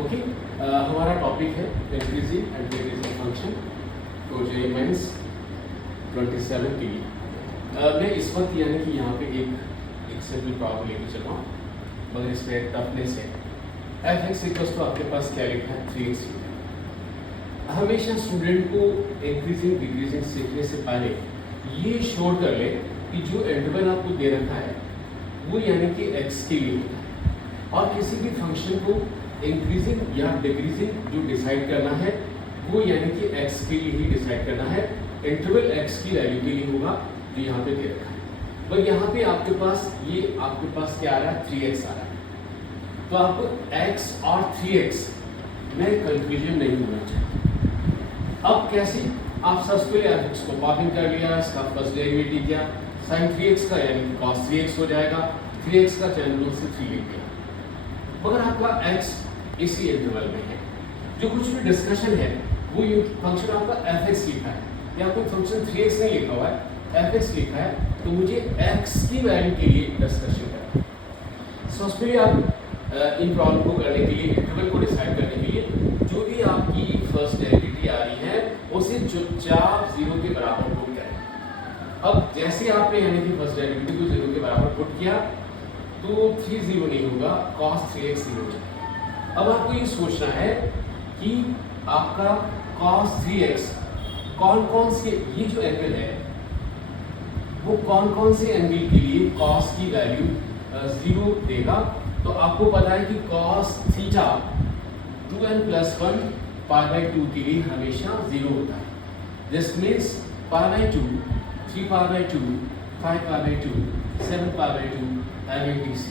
Okay, हमारा topic है increasing and decreasing function. तो जो मेंस 27 के लिए मैं इस वक्त यानी कि यहाँ पे एक सिंपल प्रॉब्लम लेके चल रहा हूँ, मगर इसमें टफनेस है। एफ एक्स इक्वल्स तो आपके पास क्या लिखा है 3x। हमेशा स्टूडेंट को इंक्रीजिंग डिक्रीजिंग सीखने से पहले ये श्योर कर ले कि जो इंटरवल आपको दे रखा है वो यानी कि x के लिए होता है, और किसी भी फंक्शन को इंक्रीजिंग या डिक्रीजिंग जो डिसाइड करना है वो यानी कि x के लिए ही डिसाइड करना है। इंटरवल x की वैल्यू के लिए होगा जो यहाँ पे दे रखा है। पर यहाँ पे आपके पास क्या आ रहा है 3x आ रहा है, तो आपको x और 3x में कंफ्यूजन नहीं होना चाहिए। अब कैसे आप सबसे पहले x को पॉपिंग कर लिया, इसका फर्स्ट डेरिवेटिव किया, sin 3x का यानी cos 3x हो जाएगा, 3x का चैन रूल से 3 लिख दिया। मगर आपका x इसी इंटरवल में है, जो कुछ भी डिस्कशन है वो ये फंक्शन आपका f(x) लिखा है या कोई फंक्शन 3x नहीं लिखा हुआ है, f(x) लिखा है, तो मुझे x की वैल्यू के लिए डिस्कशन करना है। सबसे पहले आप इन प्रॉब्लम को करने के लिए इंटरवल को डिसाइड करने के लिए जो भी आपकी फर्स्ट डेरिवेटिव आ रही है उसे चुपचाप 0 के बराबर पुट करें। अब जैसे आपने यानी कि फर्स्ट डेरिवेटिव को 0 के बराबर पुट किया तो 3 0 नहीं होगा, cos 3x 0 हो जाएगा। अब आपको ये सोचना है कि आपका cos 3x कौन से ये जो एंगल है वो कौन से एंगल के लिए cos की वैल्यू 0 देगा। तो आपको पता है कि cos थीटा 2n+1 π/2 के लिए हमेशा 0 होता है। This means π/2, 3π/2, 5π/2, 7π/2 etc।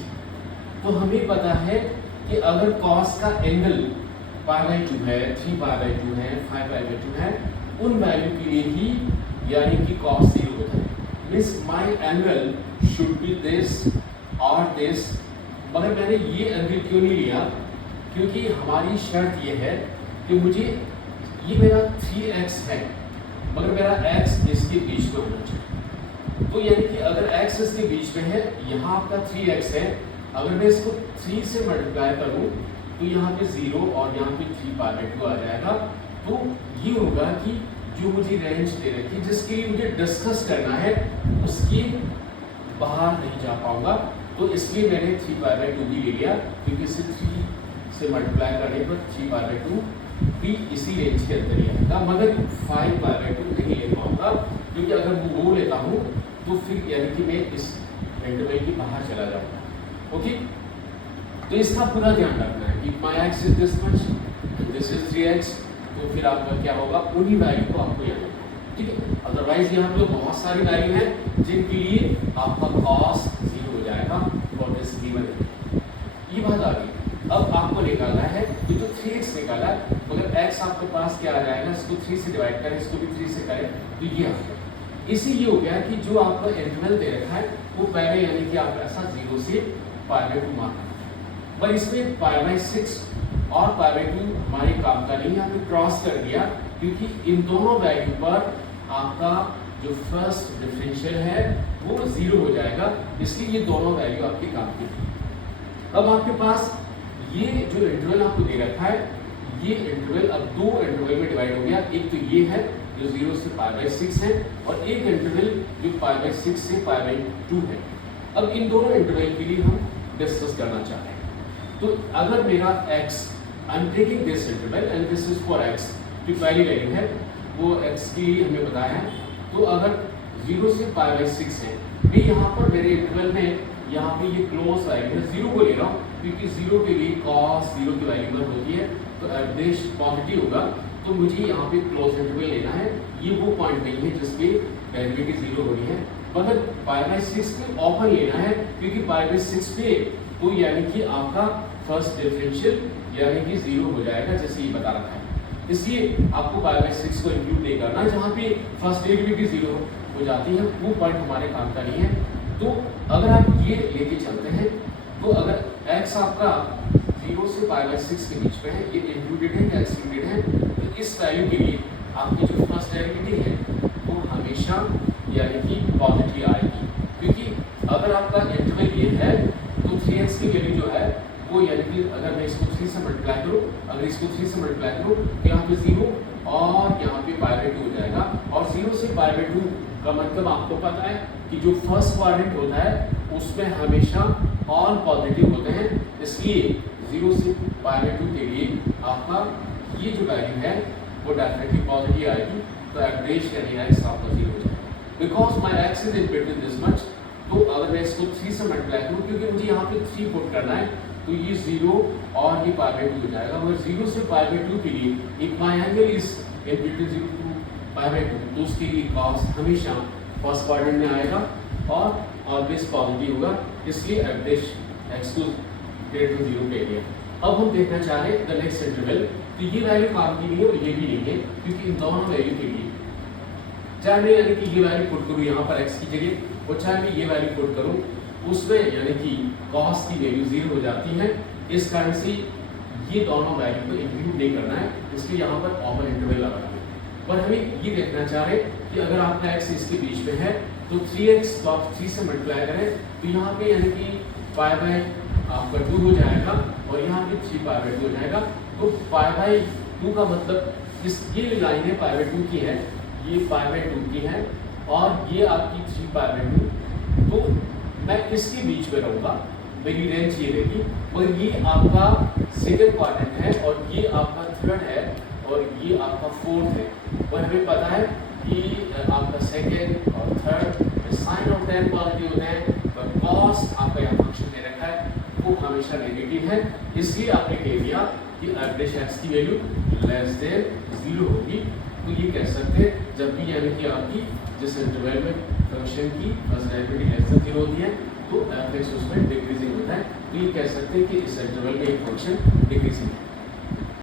तो हमें पता है कि अगर cos का एंगल π/2 है, 3π/2 है, 5π/2 है, उन वैल्यू के लिए ही यानी कि cos 0 होता है। Means my angle should be this और दिस। मगर मैंने ये एंगल क्यों नहीं लिया, क्योंकि हमारी शर्त ये है कि मुझे ये मेरा 3x है मगर मेरा x इसके बीच में होना चाहिए। तो यानी कि अगर x इसके बीच में है, यहाँ आपका 3x है, अगर मैं इसको 3 से मल्टीप्लाई करूँ तो यहाँ पे 0 और यहाँ पे 3π/2 आ जाएगा। तो ये होगा कि जो मुझे रेंज दे रखी जिसके लिए मुझे डिस्कस करना है उसके बाहर नहीं जा पाऊंगा, तो इसलिए मैंने 3π/2 भी ले लिया, क्योंकि इसे 3 से मल्टीप्लाई करने पर 3π/2 भी इसी रेंज के अंदर ही आएगा। मगर 5π/2 नहीं ले पाऊंगा, क्योंकि अगर वो लेता हूँ तो फिर यानी कि मैं इस इंटरवल के बाहर चला जाऊंगा। ओके, तो इसका पूरा ध्यान रखना है कि my x is this much, this is 3x, तो फिर आपका क्या होगा उन्हीं वैल्यू को आपको याद रखना है, ठीक है। अदरवाइज यहाँ पे बहुत सारी वैल्यू है जिनके लिए आपका cos 0 हो जाएगा और दिस गिवन है। ये बात आ गई। अब आपको निकालना है ये तो 3x निकाला, मगर x आपके पास क्या आ जाएगा, इसको 3 से डिवाइड करें, इसको भी 3 से करें, तो ये आ गया। इसी ये हो गया कि जो आपका इंटरवल दे रखा है वो पहले यानी कि आप ऐसा 0 से π/2 माना, पर इसमें π/6 और π/2 हमारे काम का नहीं, आपने क्रॉस कर दिया, क्योंकि इन दोनों वैल्यू पर आपका जो फर्स्ट डिफरेंशियल है वो 0 हो जाएगा, इसलिए ये दोनों वैल्यू आपके काम की थी। अब आपके पास ये जो इंटरवल आपको दे रखा है, ये इंटरवल अब 2 इंटरवल में डिवाइड हो गया। एक तो ये है जो 0 से π/6 है, और एक इंटरवल जो π/6 से π/2 है। अब इन दोनों इंटरवल के लिए हम डिस्कस करना चाहते हैं। तो अगर मेरा x, I am taking this interval and this is for x, जो पहली वैल्यू है वो x के लिए हमें बताया है। तो अगर 0 से π/6 है, मैं यहाँ पर मेरे इंटरवल में यहाँ पे ये क्लोज वैल्यू है 0 को ले रहा हूँ, क्योंकि 0 के लिए cos 0 की वैल्यू 1 होती है, तो एवरेज पॉजिटिव होगा, तो मुझे यहाँ पे क्लोज इंटरवल लेना है। ये वो पॉइंट नहीं है जिसके डेरिवेटिव 0 हो रही है, मगर π/6 पे ओपन लेना है, क्योंकि π/6 पे तो यानी कि आपका फर्स्ट डिफरेंशियल यानी कि 0 हो जाएगा, जैसे ये बता रखा है। इसलिए आपको π/6 को इंक्लूड नहीं करना, जहाँ पे फर्स्ट डेरिवेटिव 0 हो जाती है वो पॉइंट हमारे काम का नहीं है। तो अगर आप ये लेके चलते हैं, तो अगर x आपका 0 से π/6 के बीच में है, ये इंक्लूडेड है या एक्सक्लूडेड है, तो इस वैल्यू के लिए आपकी जो फर्स्ट डेरिवेटिव है वो हमेशा यानी कि पॉजिटिव आएगी, क्योंकि अगर आपका इंटरवल ये है तो 3x की वैल्यू जो है वो आपको यानी कि अगर मैं इसको 3 से मल्टीप्लाई करूँ, अगर इसको 3 से मल्टीप्लाई करूँ तो यहाँ पे 0 और यहाँ पे π/2 हो जाएगा। और 0 से π/2 का मतलब आपको पता है कि जो फर्स्ट क्वाड्रेंट होता है उसमें हमेशा ऑल पॉजिटिव होते हैं, इसलिए 0 से π/2 के लिए आपका ये जो वैल्यू है वो डेफिनेटली पॉजिटिव आएगी। तो एवरेज यानी x आपका 0 हो जाएगा। Because my x is in between this much, तो अगर मैं इसको 3 से मल्टीप्लाई करूँ, क्योंकि मुझे यहाँ पे 3 पुट करना है, तो ये 0 और ये π/2 हो जाएगा। मगर 0 से π/2 के लिए एक my angle is in between 0 to π/2, तो उसके लिए कॉस हमेशा फर्स्ट क्वाड्रेंट में आएगा और ऑलवेज पॉजिटिव होगा, इसलिए average x two greater than 0 के लिए। अब हम देखना चाह रहे हैं द नेक्स्ट इंटरवल, तो ये वैल्यू काम की नहीं है और ये भी नहीं है, क्योंकि इन दोनों वैल्यू के लिए चाहे मैं यानी कि ये वैल्यू पुट करूँ यहाँ पर x की जगह, और चाहे मैं ये वैल्यू पुट करूँ उसमें यानी कि cos की वैल्यू 0 हो जाती है। इस कारण से ये दोनों वैल्यू को इंक्लूड नहीं करना है, इसलिए यहाँ पर कॉमन इंटरवल लगा है। पर हमें ये देखना चाह रहे हैं कि अगर आपका x इसके बीच में है तो 3x तो आप 3 से मल्टीप्लाई करें तो यहाँ पे यानी कि π/आपका 2 हो जाएगा और यहाँ पे 3π/2 हो जाएगा। तो π/2 का मतलब इस ये लाइन है π/2 की है, ये π/2 की है और ये आपकी 3π/2, तो मैं इसके बीच में रहूँगा, मेरी रेंज ये रहेगी। और ये आपका सेकंड क्वाड्रेंट है और ये आपका थर्ड है और ये आपका फोर्थ है। और हमें पता है कि आपका सेकंड और third sign of tan positive होते हैं, पर कॉस आपका यहाँ फंक्शन दे रखा है वो हमेशा नेगेटिव है, इसलिए आपने कह दिया कि एवरेज x की वैल्यू लेस देन 0 होगी। तो ये कह सकते हैं जब भी यानी कि आपकी जिस इंटरवल में फंक्शन की फर्स्ट डेरिवेटिव लेस देन 0 होती है तो एवरेज उसमें डिक्रीजिंग होता है। तो ये कह सकते हैं कि इस इंटरवल में एक फंक्शन डिक्रीजिंग है।